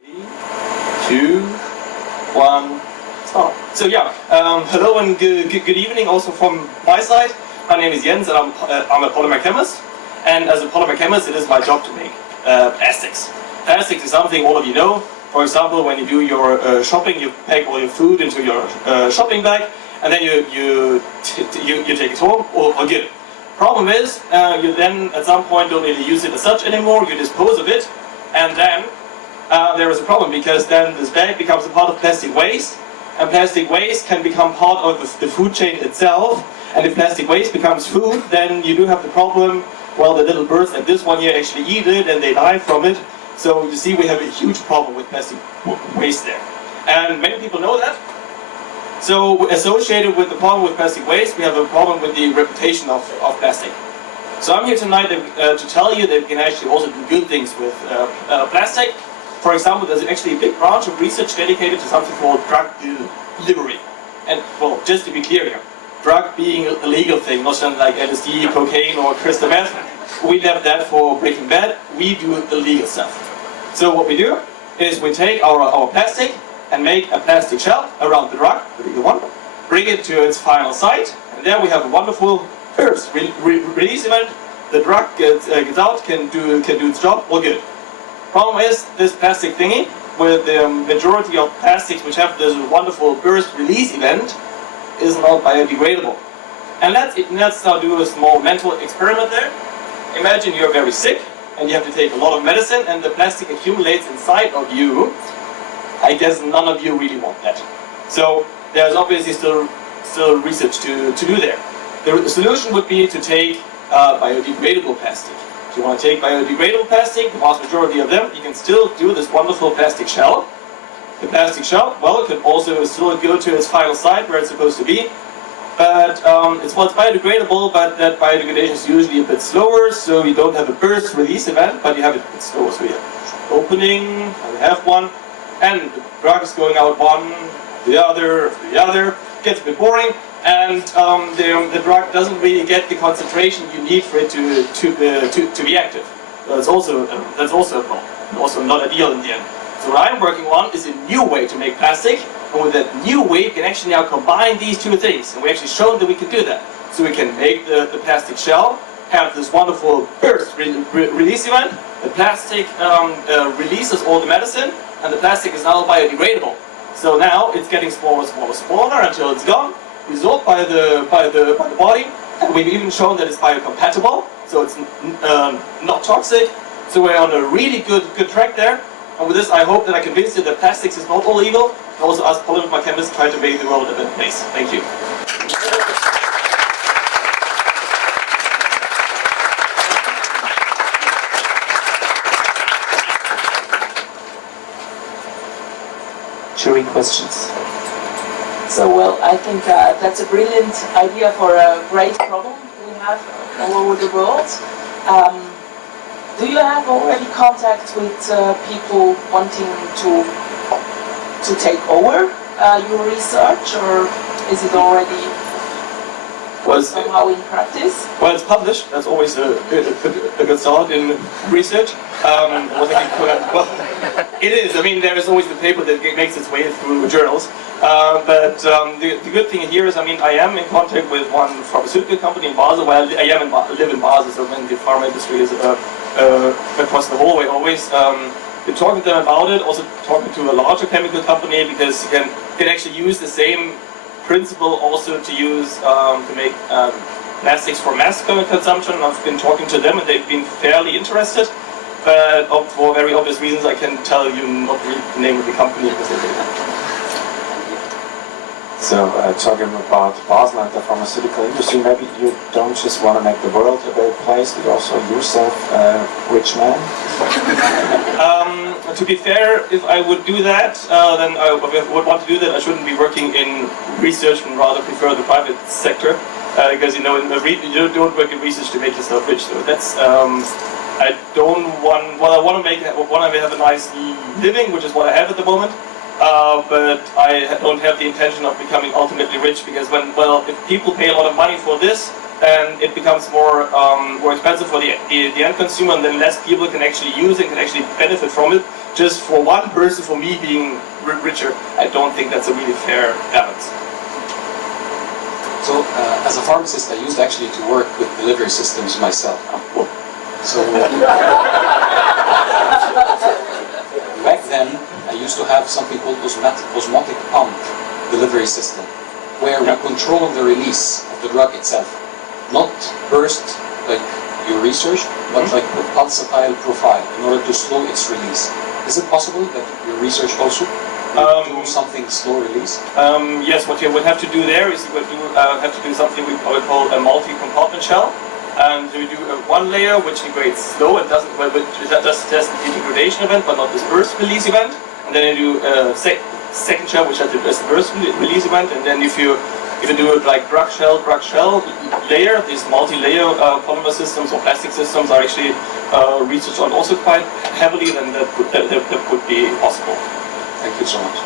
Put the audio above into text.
3, 2, 1, start. So yeah, hello and good evening also from my side. My name is Jens and I'm a polymer chemist. And as a polymer chemist, it is my job to make plastics. Plastics is something all of you know. For example, when you do your shopping, you pack all your food into your shopping bag, and then you take it home or give it. Problem is, you then at some point don't really use it as such anymore. You dispose of it, and then there is a problem because then this bag becomes a part of plastic waste, and plastic waste can become part of the food chain itself. And if plastic waste becomes food, then you do have the problem. Well, the little birds like this one here actually eat it and they die from it. So you see, we have a huge problem with plastic waste there, and many people know that. So associated with the problem with plastic waste, we have a problem with the reputation of plastic. So I'm here tonight to tell you that we can actually also do good things with plastic. For example, there's actually a big branch of research dedicated to something called drug delivery. And well, just to be clear here, drug being a legal thing, not something like LSD, cocaine, or crystal meth. We have that for Breaking Bad. We do the legal stuff. So what we do is we take our plastic and make a plastic shell around the drug, the legal one, bring it to its final site, and there we have a wonderful first release event. The drug gets out, can do its job, all good. Problem is, this plastic thingy, with the majority of plastics which have this wonderful burst release event, is not biodegradable. And let's now do a small mental experiment there. Imagine you're very sick and you have to take a lot of medicine and the plastic accumulates inside of you. I guess none of you really want that. So there's obviously still research to do there. The solution would be to take biodegradable plastic. If you want to take biodegradable plastic, the vast majority of them, you can still do this wonderful plastic shell. The plastic shell, well, it can also still go to its final site where it's supposed to be. But it's biodegradable, but that biodegradation is usually a bit slower, so you don't have a burst release event, but you have it a bit slower. So you have opening, and we have one, and the drug is going out one, the other, gets a bit boring, and the drug doesn't really get the concentration you need for it to be active. So that's also a problem, and also not ideal in the end. So what I'm working on is a new way to make plastic, and with that new way we can actually now combine these two things, and we actually shown that we can do that. So we can make the plastic shell, have this wonderful burst release event, the plastic releases all the medicine, and the plastic is now biodegradable. So now it's getting smaller until it's gone, resolved by the body, and we've even shown that it's biocompatible, so it's not toxic. So we're on a really good track there. And with this, I hope that I convinced you that plastics is not all evil, and also us polymer chemists try to make the world a better place. Thank you. Jury questions. So, well, I think that's a brilliant idea for a great problem we have all over the world. Do you have already contact with people wanting to take over your research, or is it already somehow in practice? Well, it's published. That's always a good start in research. Well, it is. I mean, there is always the paper that makes its way through journals. But the good thing here is, I mean, I am in contact with one pharmaceutical company in Basel. Well, I live in Basel, so when the pharma industry is across the hallway always. Been talking to them about it, also talking to a larger chemical company, because you can actually use the same principle also to use to make plastics for mass consumption. I've been talking to them and they've been fairly interested, but for very obvious reasons I can tell you not really the name of the company because they didn't. So, talking about Basel and the pharmaceutical industry, maybe you don't just want to make the world a better place, but also yourself a rich man? To be fair, if I would do that, then I would want to do that. I shouldn't be working in research and rather prefer the private sector, because you don't work in research to make yourself rich. So that's I don't want. Well, I want to have a nice living, which is what I have at the moment. But I don't have the intention of becoming ultimately rich, because if people pay a lot of money for this, then it becomes more expensive for the end consumer, and then less people can actually use it, can actually benefit from it. just for one person, for me being richer, I don't think that's a really fair balance. So, as a pharmacist, I used actually to work with delivery systems myself. So, back then, I used to have something called osmotic pump delivery system, where we control the release of the drug itself. Not burst like your research, but like pulsatile profile in order to slow its release. Is it possible that your research also do something slow release? Yes, what you would have to do there is you would have to do something we would call a multi-compartment shell. And you do one layer which degrades slow and doesn't, well, that does test the degradation event but not this burst release event. And then you do a second shell which has the burst release event. And then if you do it like drug shell layer, these multi-layer polymer systems or plastic systems are actually researched on also quite heavily, then that would be possible. Thank you so much.